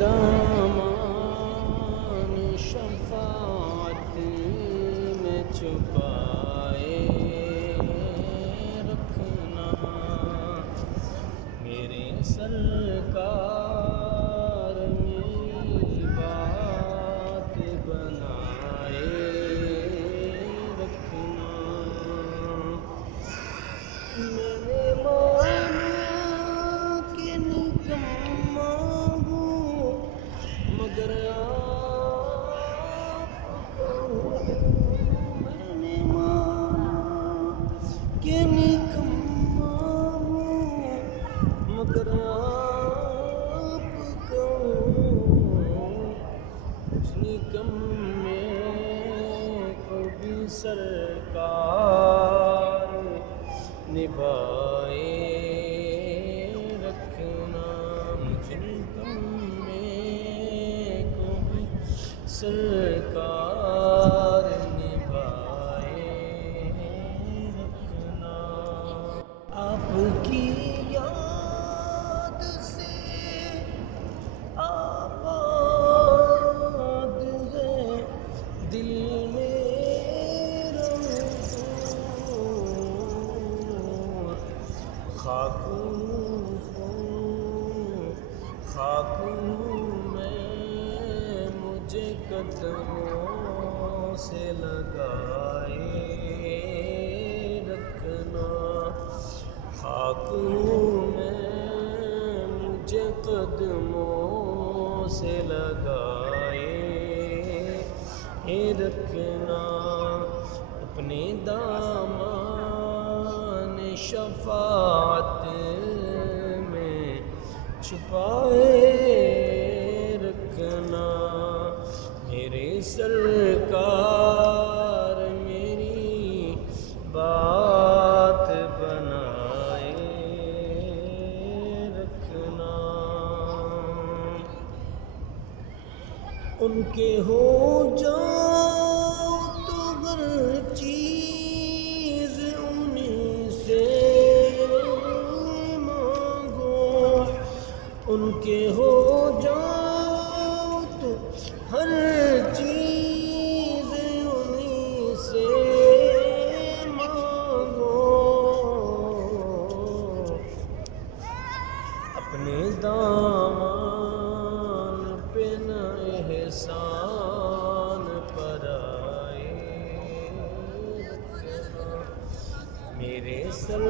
دامان شفاعت میں چھپائے رکھنا، میرے سرکار میری بات بنائے رکھنا۔ میں نے مانا کہ نکما ہوں مگر آپ کو، میں نے مانا کہ نکما ہوں مگر آپ کو، اس نکمے کو بھی سرکار نبھائے رکھنا، مجھ نکمے کو بھی سرکار نبھائے رکھنا۔ آپ کی یاد سے آباد ہے دل میرا، خاک ہوں میں، مجھے قدموں سے لگائے رکھنا، خاک ہوں میں مجھے قدموں سے لگائے رکھنا، اپنے دامان شفاعت میں چھپائے رکھنا، میرے سرکار میری بات بنائے رکھنا۔ ان کے ہو جاؤ تو ہر چیز انہیں سے مانگو، ان کے ہو جاؤ تو ہر چیز انہیں سے مانگو، اپنے دامان پہ نہ احسان پرائے رکھنا، میرے سر